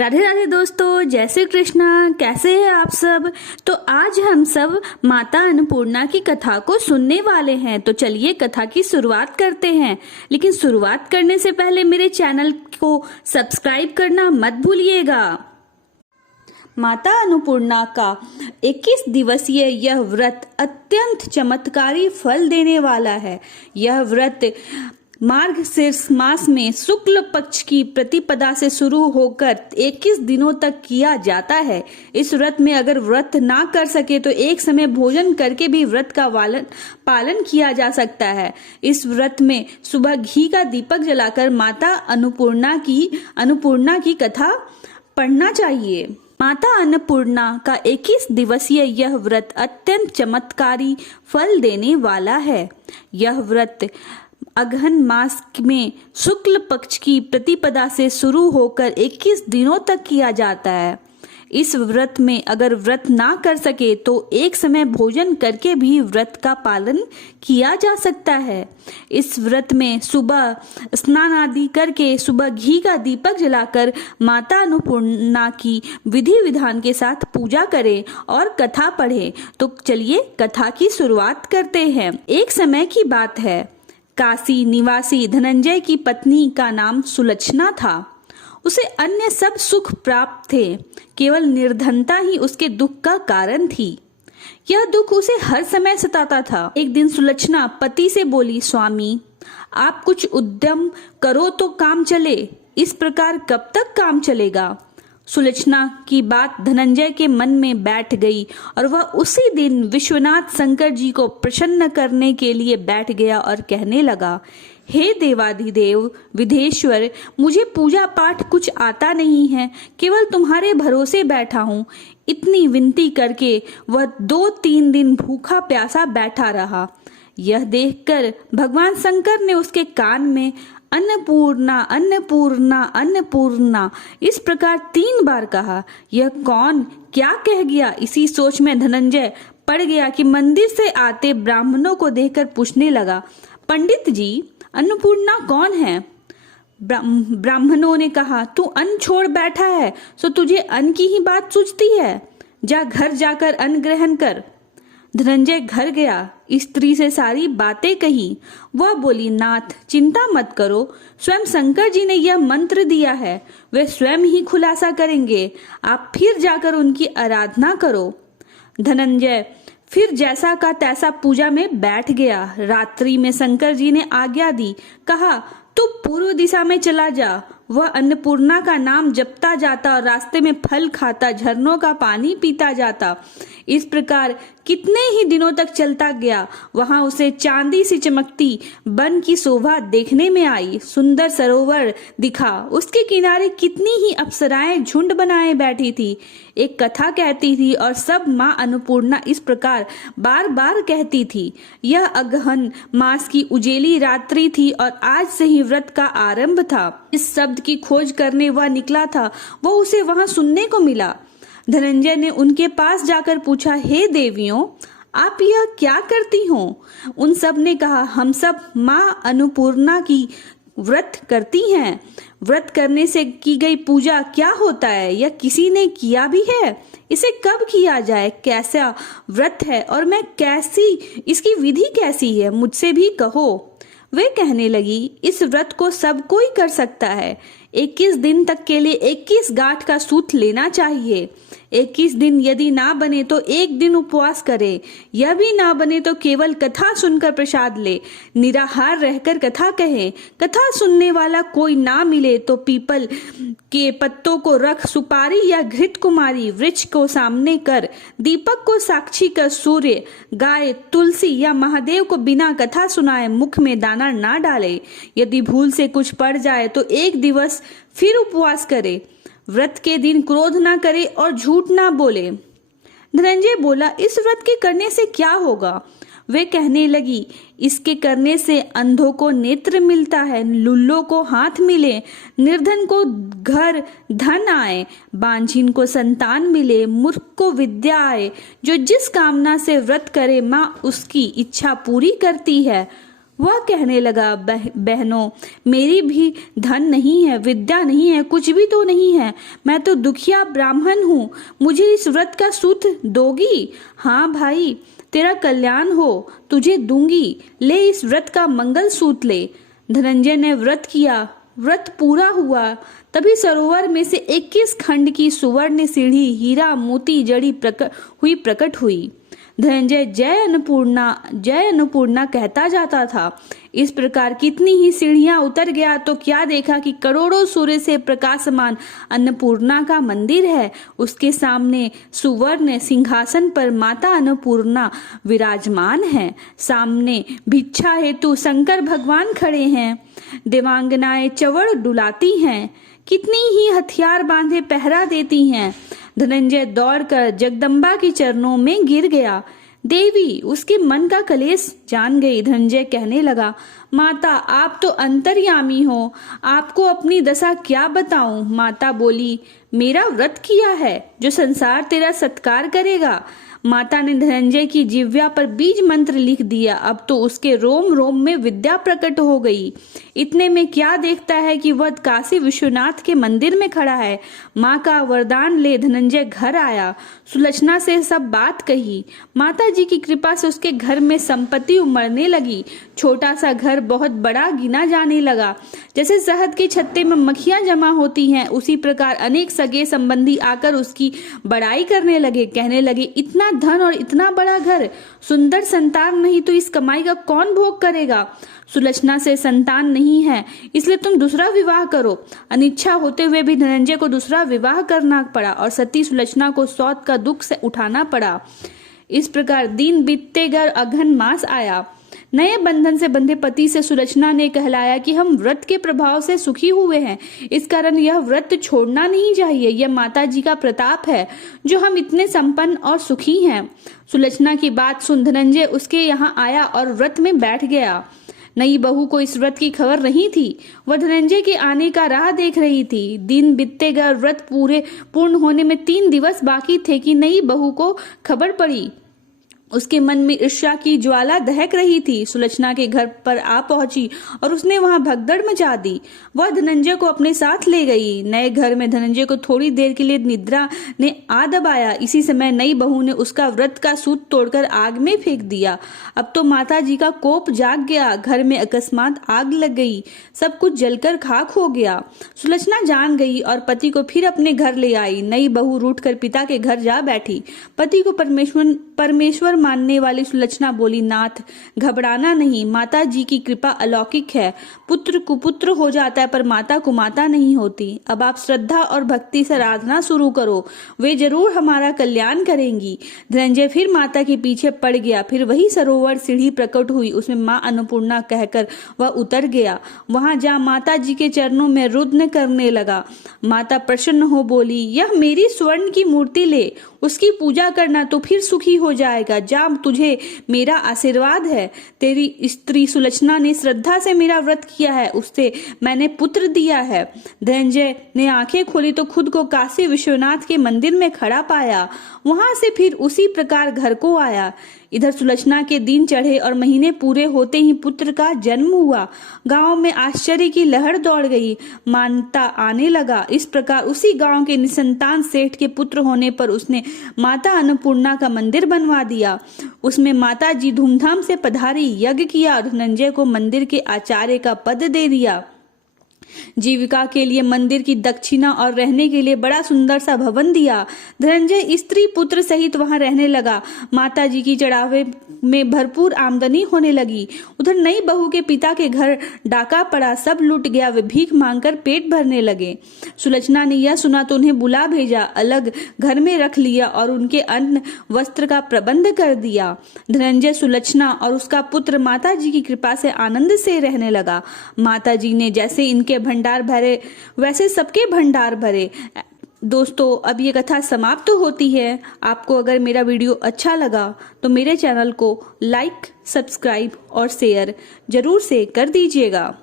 राधे राधे दोस्तों, जय श्री कृष्णा। कैसे हैं आप सब। तो आज हम सब माता अन्नपूर्णा की कथा को सुनने वाले हैं। तो चलिए कथा की शुरुआत करते हैं। लेकिन शुरुआत करने से पहले मेरे चैनल को सब्सक्राइब करना मत भूलिएगा। माता अन्नपूर्णा का 21 दिवसीय यह व्रत अत्यंत चमत्कारी फल देने वाला है। यह व्रत मार्गशीर्ष मास में शुक्ल पक्ष की प्रतिपदा से शुरू होकर 21 दिनों तक किया जाता है। इस व्रत में अगर व्रत ना कर सके तो एक समय भोजन करके भी व्रत का पालन किया जा सकता है। इस व्रत में सुबह घी का दीपक जलाकर माता अन्नपूर्णा की कथा पढ़ना चाहिए। माता अन्नपूर्णा का 21 दिवसीय यह व्रत अत्यंत चमत्कारी फल देने वाला है। यह व्रत अगहन मास में शुक्ल पक्ष की प्रतिपदा से शुरू होकर 21 दिनों तक किया जाता है। इस व्रत में अगर व्रत ना कर सके तो एक समय भोजन करके भी व्रत का पालन किया जा सकता है। इस व्रत में सुबह स्नान आदि करके सुबह घी का दीपक जलाकर माता अन्नपूर्णा की विधि विधान के साथ पूजा करें और कथा पढ़ें। तो चलिए कथा की शुरुआत करते हैं। एक समय की बात है, काशी निवासी धनंजय की पत्नी का नाम सुलक्षणा था। उसे अन्य सब सुख प्राप्त थे, केवल निर्धनता ही उसके दुख का कारण थी। यह दुख उसे हर समय सताता था। एक दिन सुलक्षणा पति से बोली, स्वामी आप कुछ उद्यम करो तो काम चले, इस प्रकार कब तक काम चलेगा। सुलक्षणा की बात धनंजय के मन में बैठ गई और वह उसी दिन विश्वनाथ शंकर जी को प्रसन्न करने के लिए बैठ गया और कहने लगा, हे देवाधिदेव विधेश्वर, मुझे पूजा पाठ कुछ आता नहीं है, केवल तुम्हारे भरोसे बैठा हूँ। इतनी विनती करके वह 2-3 दिन भूखा प्यासा बैठा रहा। यह देखकर भगवान शंकर ने उसके कान में अन्नपूर्णा अन्नपूर्णा अन्नपूर्णा इस प्रकार 3 बार कहा। यह कौन क्या कह गया, इसी सोच में धनंजय पड़ गया कि मंदिर से आते ब्राह्मणों को देखकर पूछने लगा, पंडित जी अन्नपूर्णा कौन है। ब्राह्मणों ने कहा, तू अन्न छोड़ बैठा है तो तुझे अन्न की ही बात सूझती है, जा घर जाकर अन्न ग्रहण कर। धनंजय घर गया, स्त्री से सारी बातें कही। वह बोली, नाथ चिंता मत करो, स्वयं शंकर जी ने यह मंत्र दिया है, वे स्वयं ही खुलासा करेंगे, आप फिर जाकर उनकी आराधना करो। धनंजय फिर जैसा का तैसा पूजा में बैठ गया। रात्रि में शंकर जी ने आज्ञा दी, कहा तू पूर्व दिशा में चला जा। वह अन्नपूर्णा का नाम जपता जाता और रास्ते में फल खाता, झरनों का पानी पीता जाता। इस प्रकार कितने ही दिनों तक चलता गया। वहां उसे चांदी सी चमकती वन की शोभा देखने में आई। सुंदर सरोवर दिखा, उसके किनारे कितनी ही अप्सराएं झुंड बनाए बैठी थी, एक कथा कहती थी और सब माँ अन्नपूर्णा इस प्रकार बार बार कहती थी। यह अगहन मास की उजेली रात्रि थी और आज से ही व्रत का आरंभ था। इस शब्द की खोज करने वह निकला था, वो उसे वहां सुनने को मिला। धनंजय ने उनके पास जाकर पूछा, हे देवियों आप यह क्या करती हो। उन सब ने कहा, हम सब माँ अन्नपूर्णा की व्रत करती हैं। व्रत करने से की गई पूजा क्या होता है, यह किसी ने किया भी है, इसे कब किया जाए, कैसा व्रत है और मैं कैसी, इसकी विधि कैसी है, मुझसे भी कहो। वे कहने लगी, इस व्रत को सब कोई कर सकता है। 21 दिन तक के लिए 21 गांठ का सूत लेना चाहिए। 21 दिन यदि ना बने तो 1 दिन उपवास करे। यह भी ना बने तो केवल कथा सुनकर प्रसाद ले, निराहार रहकर कथा कहे। कथा सुनने वाला कोई ना मिले तो पीपल के पत्तों को रख, सुपारी या घृत कुमारी वृक्ष को सामने कर, दीपक को साक्षी कर, सूर्य, गाय, तुलसी या महादेव को बिना कथा सुनाए मुख में दाना ना डाले। यदि भूल से कुछ पड़ जाए तो 1 दिवस फिर उपवास करे। व्रत के दिन क्रोध ना करे और झूठ ना बोले। धनंजय बोला, इस व्रत के करने से क्या होगा। वे कहने लगी, इसके करने से अंधों को नेत्र मिलता है, लुल्लों को हाथ मिले, निर्धन को घर धन आए, बांझिन को संतान मिले, मूर्ख को विद्या आए। जो जिस कामना से व्रत करे माँ उसकी इच्छा पूरी करती है। वह कहने लगा, बहनों, मेरी भी धन नहीं है, विद्या नहीं है, कुछ भी तो नहीं है। मैं तो दुखिया ब्राह्मण हूँ। मुझे इस व्रत का सूत दोगी? हाँ भाई, तेरा कल्याण हो, तुझे दूंगी। ले इस व्रत का मंगल सूत ले। धनंजय ने व्रत किया। व्रत पूरा हुआ। तभी सरोवर में से 21 खंड की सुवर्ण सीढ़ी हीरा मोती जड़ी प्रकट हुई। धनंजय जय अन्नपूर्णा कहता जाता था। इस प्रकार कितनी ही सीढ़ियां उतर गया तो क्या देखा कि करोड़ों सूर्य से प्रकाशमान अन्नपूर्णा का मंदिर है। उसके सामने सुवर्ण सिंहासन पर माता अन्नपूर्णा विराजमान है। सामने भिक्षा हेतु शंकर भगवान खड़े हैं। देवांगनाएं चवड़ डुलाती हैं। कितनी ही हथियार बांधे पहरा देती हैं। धनंजय दौड़कर जगदम्बा के चरणों में गिर गया। देवी उसके मन का कलेश जान गई। धनंजय कहने लगा, माता, आप तो अंतर्यामी हो, आपको अपनी दशा क्या बताऊं। माता बोली, मेरा व्रत किया है जो संसार तेरा सत्कार करेगा। माता ने धनंजय की जिह्वा पर बीज मंत्र लिख दिया। अब तो उसके रोम रोम में विद्या प्रकट हो गई। इतने में क्या देखता है कि वह काशी विश्वनाथ के मंदिर में खड़ा है। माँ का वरदान ले धनंजय घर आया। सुलक्षणा से सब बात कही। माता जी की कृपा से उसके घर में संपत्ति उमड़ने लगी। छोटा सा घर बहुत बड़ा गिना जाने लगा। जैसे शहद के छत्ते में मक्खियां जमा होती हैं, उसी प्रकार अनेक सगे संबंधी आकर उसकी बड़ाई करने लगे। कहने लगे, इतना धन और इतना बड़ा घर, सुंदर संतान नहीं तो इस कमाई का कौन भोग करेगा। सुलक्षणा से संतान नहीं है, इसलिए तुम दूसरा विवाह करो। अनिच्छा होते हुए भी धनंजय को दूसरा विवाह करना पड़ा और सती सुलक्षणा को सौत का दुख से उठाना पड़ा। इस प्रकार दिन बीतते गए, अघन मास आया। नए बंधन से बंधे पति से सुलक्षणा ने कहलाया कि हम व्रत के प्रभाव से सुखी हुए हैं, इस कारण यह व्रत छोड़ना नहीं चाहिए। यह माता जी का प्रताप है जो हम इतने संपन्न और सुखी हैं। सुलक्षणा की बात सुन धनंजय उसके यहाँ आया और व्रत में बैठ गया। नई बहू को इस व्रत की खबर नहीं थी। वह धनंजय के आने का राह देख रही थी। दिन बीतते गए, व्रत पूर्ण होने में 3 दिवस बाकी थे कि नई बहू को खबर पड़ी। उसके मन में ईर्ष्या की ज्वाला दहक रही थी। सुलक्षणा के घर पर आ पहुंची और उसने वहां भगदड़ मचा दी। वह धनंजय को अपने साथ ले गई। नए घर में धनंजय को थोड़ी देर के लिए निद्रा ने आ दबाया। इसी समय नई बहू ने उसका व्रत का सूत तोड़कर आग में फेंक दिया। अब तो माता जी का कोप जाग गया। घर में अकस्मात आग लग गई। सब कुछ जलकर खाक हो गया। सुलक्षणा जान गई और पति को फिर अपने घर ले आई। नई बहू रूठकर पिता के घर जा बैठी। पति को परमेश्वर मानने वाली सुलक्षणा बोली, नाथ, घबराना नहीं, माता जी की कृपा अलौकिक है। पुत्र कुपुत्र हो जाता है पर माता कुमाता नहीं होती। अब आप श्रद्धा और भक्ति से आराधना शुरू करो, वे जरूर हमारा कल्याण करेंगी। धनंजय फिर माता के पीछे पड़ गया। फिर वही सरोवर सीढ़ी प्रकट हुई, उसमें माँ अन्नपूर्णा कहकर वह उतर गया। वहां जा माता जी के चरणों में रुदन करने लगा। माता प्रसन्न हो बोली, यह मेरी स्वर्ण की मूर्ति ले, उसकी पूजा करना तो फिर सुखी हो जाएगा। जा, तुझे मेरा आशीर्वाद है। तेरी स्त्री सुलक्षणा ने श्रद्धा से मेरा व्रत किया है, उससे मैंने पुत्र दिया है। धनंजय ने आंखें खोली तो खुद को काशी विश्वनाथ के मंदिर में खड़ा पाया। वहां से फिर उसी प्रकार घर को आया। इधर सुलक्षणा के दिन चढ़े और महीने पूरे होते ही पुत्र का जन्म हुआ। गांव में आश्चर्य की लहर दौड़ गई। मानता आने लगा। इस प्रकार उसी गांव के निसंतान सेठ के पुत्र होने पर उसने माता अन्नपूर्णा का मंदिर बनवा दिया। उसमें माता जी धूमधाम से पधारी, यज्ञ किया और धनंजय को मंदिर के आचार्य का पद दे दिया। जीविका के लिए मंदिर की दक्षिणा और रहने के लिए बड़ा सुंदर सा भवन दिया। धनंजय स्त्री पुत्र सहित वहां रहने लगा। माता जी की चढ़ावे में भरपूर आमदनी होने लगी। उधर नई बहू के पिता के घर डाका पड़ा, सब लूट गया। वे भीख मांगकर पेट भरने लगे। सुलक्षणा ने यह सुना तो उन्हें बुला भेजा, अलग घर में रख लिया और उनके अन्न वस्त्र का प्रबंध कर दिया। धनंजय, सुलक्षणा और उसका पुत्र माता जी की कृपा से आनंद से रहने लगा। माता जी ने जैसे इनके भंडार भरे वैसे सबके भंडार भरे। दोस्तों, अब ये कथा समाप्त तो होती है। आपको अगर मेरा वीडियो अच्छा लगा तो मेरे चैनल को लाइक, सब्सक्राइब और शेयर जरूर से कर दीजिएगा।